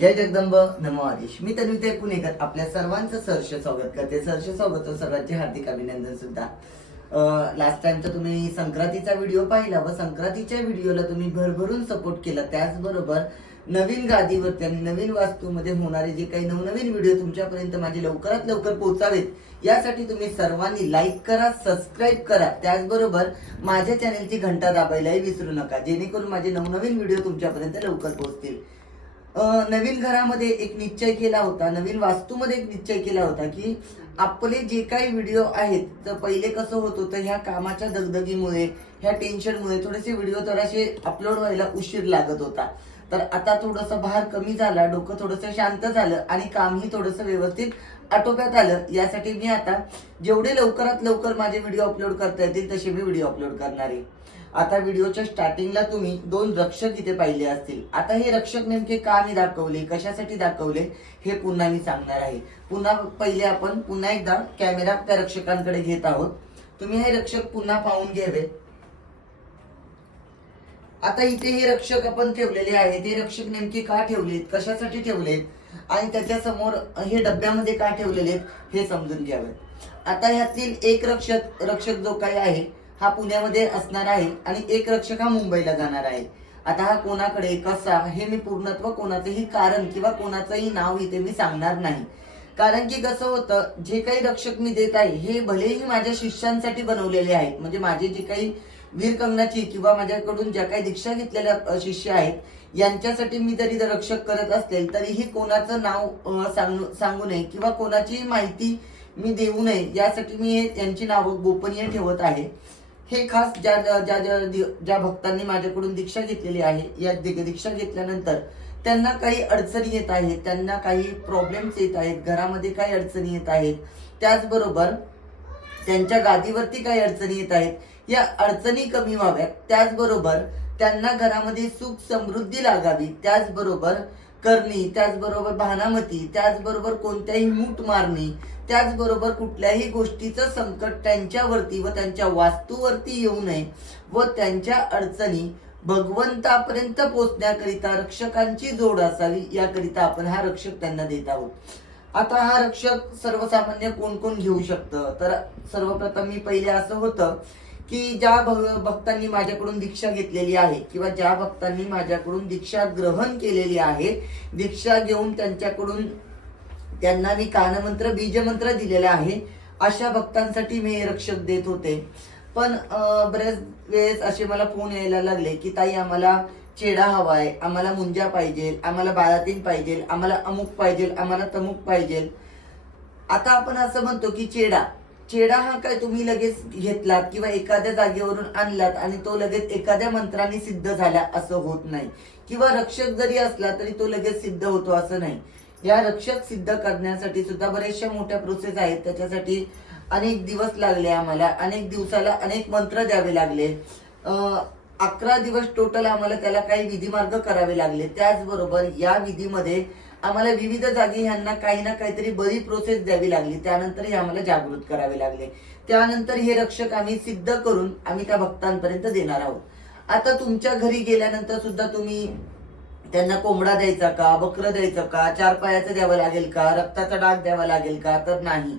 जय जगदंब नमो आदेश. मी तन्विते पुणेकर. आपल्या सर्वांचं सहर्ष स्वागत करते. सहर्ष स्वागत सर्वांचे हार्दिक अभिनंदन सुद्धा. लास्ट टाइमचा तुम्ही संक्रांतीचा व्हिडिओ पाहिला व संक्रांतीच्या व्हिडिओला तुम्ही भरभरून सपोर्ट केला. त्याचबरोबर नवीन गादीवरती आणि नवीन वास्तूमध्ये होणारे जे काही नवनवीन व्हिडिओ तुमच्यापर्यंत माझे लवकरात लवकर पोहोचावेत यासाठी तुम्ही सर्वांनी लाईक करा सबस्क्राईब करा. त्याचबरोबर माझ्या चॅनेलची घंटा दाबायलाही विसरू नका. जेणेकरून माझे नवनवीन व्हिडिओ तुमच्यापर्यंत लवकर पोहोचतील. नवीन घरामध्ये एक निश्चय केला होता नवीन वास्तूमध्ये एक निश्चय केला होता की आपले जे काही व्हिडिओ आहेत तर पहिले कसं होत होतं ह्या कामाच्या दगदगीमुळे ह्या टेन्शनमुळे थोडेसे व्हिडिओ थोडासे अपलोड व्हायला उशीर लागत होता. तर आता थोडंसं भार कमी झाला डोकं थोडंसं शांत झालं आणि कामही थोडंसं व्यवस्थित आटोक्यात आलं. यासाठी मी आता जेवढे लवकरात लवकर माझे व्हिडिओ अपलोड करता येतील तसे मी व्हिडिओ अपलोड करणार आहे. आता व्हिडिओच्या स्टार्टिंगला तुम्ही दोन रक्षक इथे पाहिले असतील. आता हे रक्षक नेमके का मी दाखवले? कशासाठी दाखवले? हे पुन्हा मी सांगणार आहे. पुन्हा पहिले आपण पुन्हा एकदा कॅमेरा त्या रक्षकांकडे घेत आहोत. तुम्ही हे रक्षक पुन्हा पाहून घ्यावे. आता इथे हे रक्षक आपण ठेवलेले आहेत. हे रक्षक नेमके का ठेवलेत? कशासाठी ठेवलेत? आणि त्याच्यासमोर हे डब्यामध्ये का ठेवलेले आहेत? हे समजून घ्यावे. आता ह्यातील एक रक्षक रक्षक जो काही आहे हा पुण्यामध्ये असणार आहे आणि एक रक्षक हा मुंबईला जाणार आहे. आता हा कोणाकडे कसा हे मी पूर्णत्व कोणाचंही कारण किंवा कोणाचंही नाव इथे मी सांगणार नाही. कारण की कसं होतं जे काही रक्षक मी देत आहे हे भलेही माझ्या शिष्यांसाठी बनवलेले आहेत. म्हणजे माझे जे काही वीर कंगनाची किंवा माझ्याकडून ज्या काही दीक्षा घेतलेल्या शिष्य आहेत यांच्यासाठी मी जरी रक्षक करत असेल तरीही कोणाचं नाव सांगू सांगू नये किंवा कोणाची माहिती मी देऊ नये यासाठी मी हे- यांची नावं गोपनीय ठेवत आहे. हे खास ज्या ज्या ज्या ज्या- भक्तांनी माझ्याकडून दीक्षा घेतलेली आहे या दीक्षा घेतल्यानंतर त्यांना काही अडचणी येत आहेत त्यांना काही प्रॉब्लेम्स येत आहेत घरामध्ये काही अडचणी येत आहेत. त्याचबरोबर त्यांच्या गादीवरती काही अडचणी येत आहेत. या अडचणी कमी व्हाव्यात. त्याचबरोबर त्यांना घरामध्ये सुख समृद्धी लागावी. त्याचबरोबर करणी त्याचबरोबर भानामती त्याचबरोबर कोणत्याही मूठ मारणी त्याचबरोबर कुठल्याही गोष्टीचं संकट त्यांच्यावरती व त्यांच्या वास्तूवरती येऊ नये व त्यांच्या अडचणी भगवंतापर्यंत पोचण्याकरिता रक्षकांची जोड असावी याकरिता आपण हा रक्षक त्यांना देत आहोत. आता हा रक्षक सर्वसामान्य कोण कोण घेऊ शकतं? तर सर्वप्रथम मी पहिले असं होतं की ज्या भक्तांनी माझ्याकडून दीक्षा घेतलेली आहे किंवा ज्या भक्तांनी माझ्याकडून दीक्षा ग्रहण केलेली आहे दीक्षा घेऊन त्यांच्याकडून त्यांना मी कानमंत्र बीजमंत्र दिलेला आहे. अशा भक्तांसाठी मी रक्षक देत होते. पण बरेच बऱ्याच वेळेस असे मला फोन यायला लागले की ताई आम्हाला चेडा हवाय आम्हाला मुंजा पाहिजे आम्हाला बाळातीन पाहिजे आम्हाला अमुक पाहिजे आम्हाला तमुक पाहिजे. आता आपण असं म्हणतो की चेडा चेडा हा काय तुम्ही लगेच घेतलात किंवा एखाद्या जागेवरून आणलात आणि तो लगेच एखाद्या मंत्राने सिद्ध झाला असं होत नाही. किंवा रक्षक जरी असला तरी तो लगेच सिद्ध होतो असं नाही. या रक्षक सिद्ध करण्यासाठी सुद्धा बऱ्याचशा मोठ्या प्रोसेस आहेत. त्याच्यासाठी अनेक दिवस लागले आम्हाला. अनेक दिवसाला अनेक मंत्र द्यावे लागले. अकरा दिवस टोटल आम्हाला त्याला काही विधिमार्ग करावे लागले. त्याचबरोबर या विधीमध्ये आम्हाला विविध जागी ह्यांना काही ना काहीतरी बरी प्रोसेस द्यावी लागली. त्यानंतर हे आम्हाला जागृत करावे लागले. त्यानंतर हे रक्षक आम्ही सिद्ध करून आम्ही त्या भक्तांपर्यंत देणार आहोत. आता तुमच्या घरी गेल्यानंतर सुद्धा तुम्ही त्यांना कोंबडा द्यायचा का बकरं द्यायचं का चार पायाचं द्यावं लागेल का रक्ताचा डाग द्यावा लागेल का? तर नाही.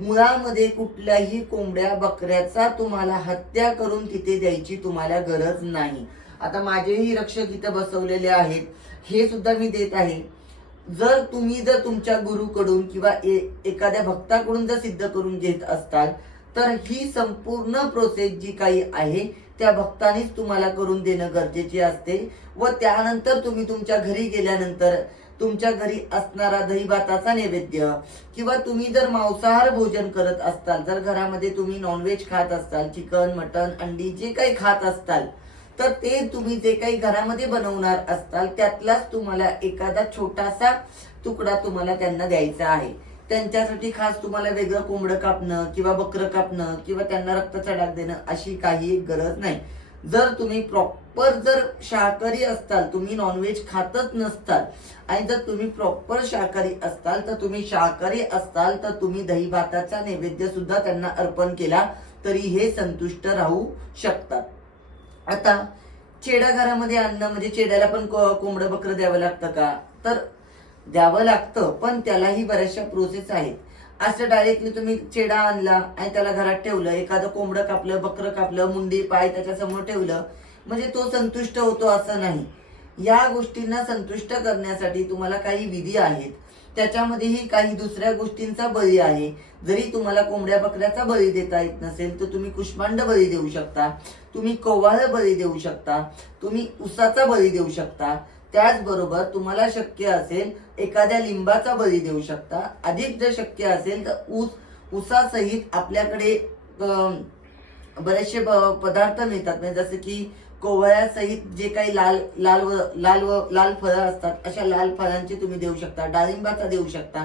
मुळामध्ये कुठल्याही कोंबड्या बकऱ्याचा तुम्हाला हत्या करून तिथे द्यायची तुम्हाला गरज नाही. आता माझेही रक्षक इथं बसवलेले आहेत. हे सुद्धा मी देत आहे. जर तुम्ही जर तुमच्या गुरुकडून किंवा ए- एखाद्या भक्ताकडून जर सिद्ध करून घेत असताल तर ही संपूर्ण प्रोसेस जी काही आहे त्या भक्तानेच तुम्हाला करून देणं गरजेचे असते व त्यानंतर तुम्ही तुमच्या घरी गेल्यानंतर तुमच्या घरी असणारा दही भाताचा नैवेद्य किंवा तुम्ही जर मांसाहार भोजन करत असताल जर घरामध्ये तुम्ही नॉनव्हेज खात असताल चिकन मटन अंडी जे काही खात असताल तर ते तुम्ही जे काही घरामध्ये बनवणार असताल त्यातलाच तुम्हाला एखादा छोटासा तुकडा तुम्हाला त्यांना द्यायचा आहे. त्यांच्यासाठी खास तुम्हाला वेगळं कोंबडं कापणं किंवा बकरं कापणं किंवा त्यांना रक्ताचा डाग देणं अशी काही गरज नाही. जर तुम्ही प्रॉपर जर शाकाहारी असताल तुम्ही नॉनव्हेज खातच नसताल आणि जर तुम्ही प्रॉपर शाकाहारी असताल तर तुम्ही शाकाहारी असताल तर तुम्ही दही भाताचा नैवेद्य सुद्धा त्यांना अर्पण केला तरी हे संतुष्ट राहू शकतात. आता चेडा घरामध्ये अन्न म्हणजे चेड्याला पण को- कोंबडं बकरं द्यावं लागतं का? तर द्यावं लागतं पण त्यालाही बऱ्याचशा प्रोसेस आहेत. असं डायरेक्टली तुम्ही चेडा आणला आणि त्याला घरात ठेवलं एखादं कोंबडं कापलं बकरं कापलं मुंडी पाय त्याच्यासमोर ठेवलं म्हणजे तो संतुष्ट होतो असं नाही. या गोष्टींना संतुष्ट करण्यासाठी तुम्हाला काही विधी आहेत. त्याच्यामध्येही काही दुसऱ्या गोष्टींचा बळी आहे. जरी तुम्हाला कोंबड्या बकऱ्याचा बळी देता येत नसेल तर तुम्ही कुष्मांड बळी देऊ शकता तुम्ही कोवाळ बळी देऊ शकता तुम्ही उसाचा बळी देऊ शकता. त्याचबरोबर तुम्हाला शक्य असेल एखाद्या लिंबाचा बळी देऊ शकता. अधिक जर शक्य असेल तर ऊस ऊसासहित आपल्याकडे बरेचसे प- पदार्थ मिळतात. म्हणजे जसं की कोवळ्यासहित जे काही लाल लाल व लाल व लाल फळं असतात अशा लाल फळांचे तुम्ही देऊ शकता. डाळिंबाचा देऊ शकता.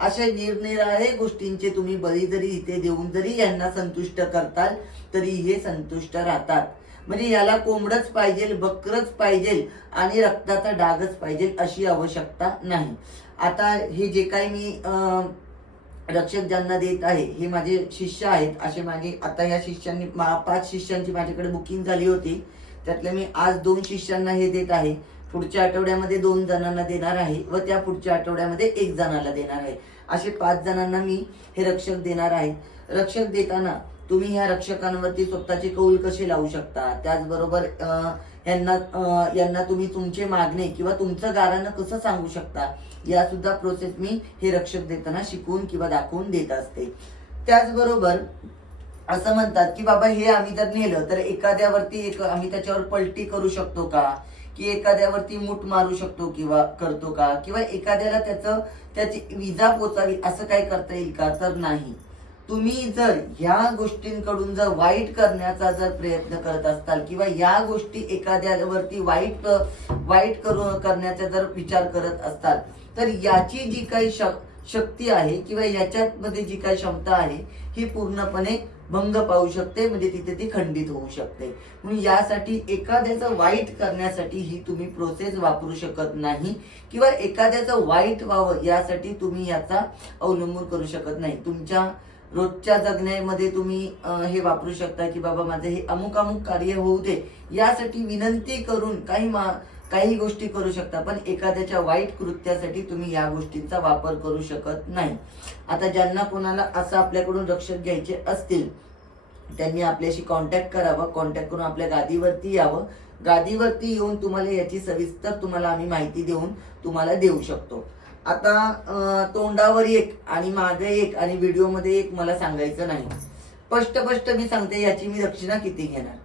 अशा निरनिराळे गोष्टींचे तुम्ही बळी जरी इथे देऊन जरी यांना संतुष्ट करताल तरी हे संतुष्ट राहतात. म्हणजे याला कोंबडच पाहिजे बकरच पाहिजे आणि रक्ताचा डागच पाहिजे अशी आवश्यकता नाही. आता हे जे काही मी रक्षक ज्यांना देत आहे हे माझे शिष्य आहेत असे माझे आता या शिष्यांनी मा- पाच शिष्यांची माझ्याकडे बुकिंग झाली होती. त्यातले मी आज दोन शिष्यांना हे देत आहे. पुढच्या आठवड्यामध्ये दोन जणांना देणार आहे व त्या पुढच्या आठवड्यामध्ये एक जणाला देणार आहे. असे पाच जणांना मी हे रक्षक देणार आहे. रक्षक देताना तुम्ही ह्या रक्षकांवरती स्वतःची कौल कशी लावू शकता? त्याचबरोबर यांना यांना तुम्ही तुमचे मागणे किंवा तुमचं गाराणं कसं सांगू शकता? या सुद्धा प्रोसेस मी हे रक्षक देताना शिकवून किंवा दाखवून देत असते. त्याचबरोबर असं म्हणतात की बाबा हे आम्ही जर नेलं तर एखाद्यावरती एक आम्ही त्याच्यावर पलटी करू शकतो का? की एखाद्यावरती मूठ मारू शकतो किंवा करतो का? किंवा एखाद्याला त्याचं त्याची विजा पोचावी असं काही करता येईल का? तर नाही. तुम्ही जर ह्या गोष्टींकडून जर वाईट करण्याचा जर प्रयत्न करत असताल किंवा या गोष्टी एखाद्यावरती वाईट वाईट करू करण्याचा जर विचार करत असताल तर याची जी काही शक्ती आहे किंवा याच्यात मध्ये जी काही क्षमता आहे ही पूर्णपणे भंग पाहू शकते म्हणजे तिथे ती खंडित होऊ शकते. म्हणून यासाठी एखाद्याचं वाईट करण्यासाठी ही तुम्ही प्रोसेस वापरू शकत नाही किंवा एखाद्याचं वाईट व्हावं यासाठी तुम्ही याचा अवलंबून करू शकत नाही. तुमच्या रोजच्या जगण्यामध्ये तुम्ही हे वापरू शकता की बाबा माझं हे अमुक अमुक कार्य होऊ दे यासाठी विनंती करून काही मा काही गोष्टी करू शकता पण एखाद्याच्या वाईट कृत्यासाठी तुम्ही या गोष्टींचा वापर करू शकत नाही. आता ज्यांना कोणाला असं आपल्याकडून रक्षक घ्यायचे असतील त्यांनी आपल्याशी कॉन्टॅक्ट करावं कॉन्टॅक्ट करून आपल्या गादीवरती यावं. गादीवरती येऊन तुम्हाला याची सविस्तर तुम्हाला आम्ही माहिती देऊन तुम्हाला देऊ शकतो. आता तोंडावर एक आणि मागे एक आणि व्हिडिओमध्ये एक मला सांगायचं नाही. स्पष्ट स्पष्ट मी सांगते याची मी दक्षिणा किती घेणार?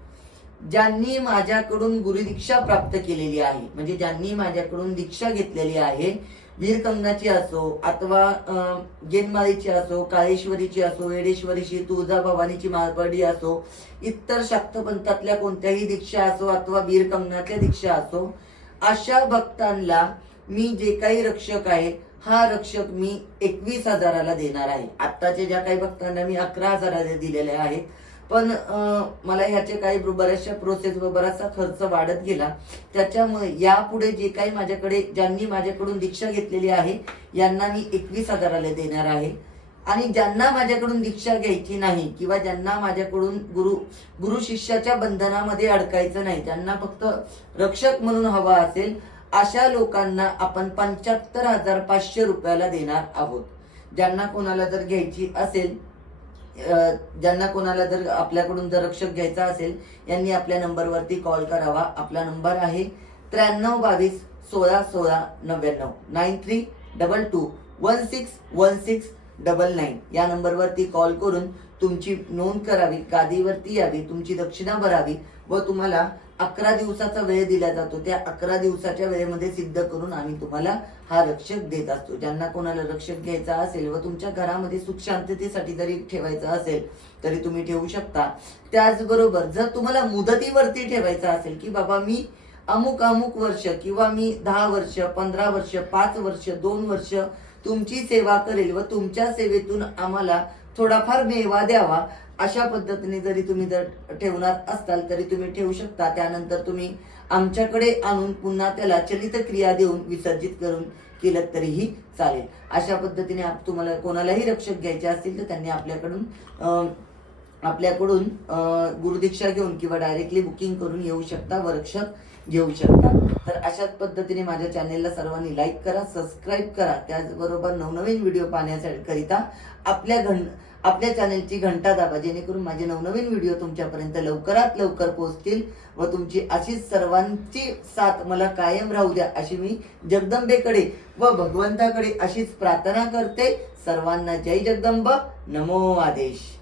ज्यांनी माझ्याकडून गुरुदीक्षा प्राप्त केलेली आहे म्हणजे ज्यांनी माझ्याकडून दीक्षा घेतलेली आहे वीरकंगाची असो अथवा अं, गेनमाळीची असो काळेश्वरीची असो येडेश्वरीची तुळजाभवानीची माळपर्डी असो इतर शाक्तपंथातल्या कोणत्याही दीक्षा असो अथवा वीरकंगनातल्या दीक्षा असो अशा भक्तांना मी जे काही रक्षक आहे हा रक्षक मी एकवीस हजाराला देणार आहे. आत्ताचे ज्या काही भक्तांना मी अकरा हजाराला दिलेले आहेत पण मला ह्याचे काही बऱ्याचशा प्रोसेस व बराचसा खर्च वाढत गेला. त्याच्यामुळे यापुढे जे काही माझ्याकडे ज्यांनी माझ्याकडून दीक्षा घेतलेली आहे यांना मी एकवीस हजाराला देणार आहे. आणि ज्यांना माझ्याकडून दीक्षा घ्यायची नाही किंवा ज्यांना माझ्याकडून गुरु गुरु शिष्याच्या बंधनामध्ये अडकायचं नाही त्यांना फक्त रक्षक म्हणून हवा असेल अशा लोकांना आपण पंच्याहत्तर हजार पाचशे रुपयाला देणार आहोत. ज्यांना कोणाला जर घ्यायची असेल ज्यांना कोणाला जर आपल्याकडून जर रक्षक घ्यायचा असेल यांनी आपल्या नंबरवरती कॉल करावा. आपला नंबर आहे त्र्याण्णव बावीस सोळा सोळा नव्याण्णव. Nine three double two one six one six double nine. या नंबरवरती कॉल करून तुमची नोंद करावी गादीवरती यावी तुमची दक्षिणा भरावी व तुम्हाला अकरा दिवसाचा वेळ दिला जातो. त्या अकरा दिवसाच्या वेळेमध्ये सिद्ध करून आम्ही तुम्हाला हा रक्षक देत असतो. ज्यांना कोणाला रक्षक घ्यायचा असेल व तुमच्या घरामध्ये सुख शांततेसाठी जरी ठेवायचं असेल तरी तुम्ही ठेवू शकता. त्याचबरोबर जर तुम्हाला मुदतीवरती ठेवायचं असेल की बाबा मी अमुक अमुक वर्ष किंवा मी दहा वर्ष पंधरा वर्ष पाच वर्ष दोन वर्ष तुमची सेवा करेल व तुमच्या सेवेतून आम्हाला थोडाफार मेवा द्यावा. अशा पद्धतीने जरी तुम्ही जर ठेवणार असताल तरी तुम्ही ठेवू शकता. त्यानंतर तुम्ही आमच्याकडे आणून पुन्हा त्याला चलित क्रिया देऊन विसर्जित करून केलं तरीही चालेल. अशा पद्धतीने तुम्हाला कोणालाही रक्षक घ्यायचे असतील तर त्यांनी आपल्याकडून आपल्याकडून गुरुदीक्षा घेऊन किंवा डायरेक्टली बुकिंग करून येऊ शकता. व रक्षक घेऊ शकता. तर अशाच पद्धतीने माझ्या चॅनेलला सर्वांनी लाईक करा सबस्क्राईब करा. त्याचबरोबर नवनवीन व्हिडिओ पाहण्याकरिता आपल्या घं आपल्या चॅनेलची घंटा दाबा. जेणेकरून माझे नवनवीन व्हिडिओ तुमच्यापर्यंत लवकरात लवकर पोहोचतील व तुमची अशीच सर्वांची साथ मला कायम राहू द्या अशी मी जगदंबेकडे व भगवंताकडे अशीच प्रार्थना करते. सर्वांना जय जगदंब. नमो आदेश.